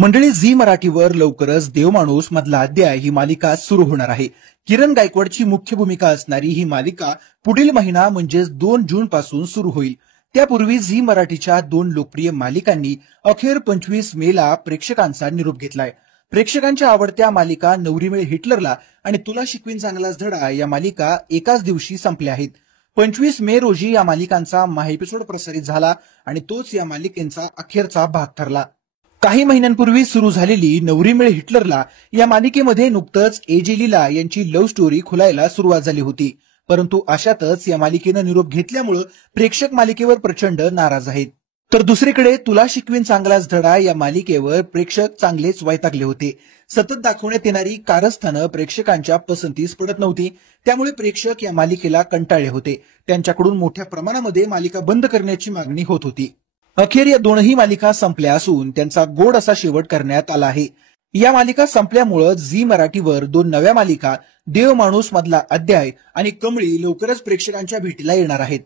मंडळी, झी मराठीवर लवकरच देवमाणूस मधला अध्याय ही मालिका सुरू होणार आहे. किरण गायकवाडची मुख्य भूमिका असणारी ही मालिका पुढील महिना म्हणजेच 2 जून पासून सुरू होईल. त्यापूर्वी झी मराठीच्या 2 लोकप्रिय मालिकांनी अखेर 25 मेला प्रेक्षकांचा निरोप घेतलाय. प्रेक्षकांच्या आवडत्या मालिका नवरी मिळे हिटलरला आणि तुला शिकवीन चांगलाच धडा या मालिका एकाच दिवशी संपल्या आहेत. 25 मे रोजी या मालिकांचा एपिसोड प्रसारित झाला आणि तोच या मालिकेचा अखेरचा भाग ठरला. काही महिन्यांपूर्वी सुरू झालेली नवरी मिळे हिटलरला या मालिकेमध्ये नुकतंच ए.जे. लीला यांची लव्ह स्टोरी खुलायला सुरुवात झाली होती. परंतु अशातच या मालिकेनं निरोप घेतल्यामुळे प्रेक्षक मालिकेवर प्रचंड नाराज आहेत. तर दुसरीकडे तुला शिकवीन चांगलाच धडा या मालिकेवर प्रेक्षक चांगलेच वैतागले होते. सतत दाखवण्यात येणारी कारस्थानं प्रेक्षकांच्या पसंतीस पडत नव्हती. त्यामुळे प्रेक्षक या मालिकेला कंटाळले होते. त्यांच्याकडून मोठ्या प्रमाणामध्ये मालिका बंद करण्याची मागणी होत होती. अखेर या दोनही मालिका संपल्या असून त्यांचा गोड असा शेवट करण्यात आला आहे. या मालिका संपल्यामुळे झी मराठीवर 2 नव्या मालिका देवमाणूस मधला अध्याय आणि कमळी लवकरच प्रेक्षकांच्या भेटीला येणार आहेत.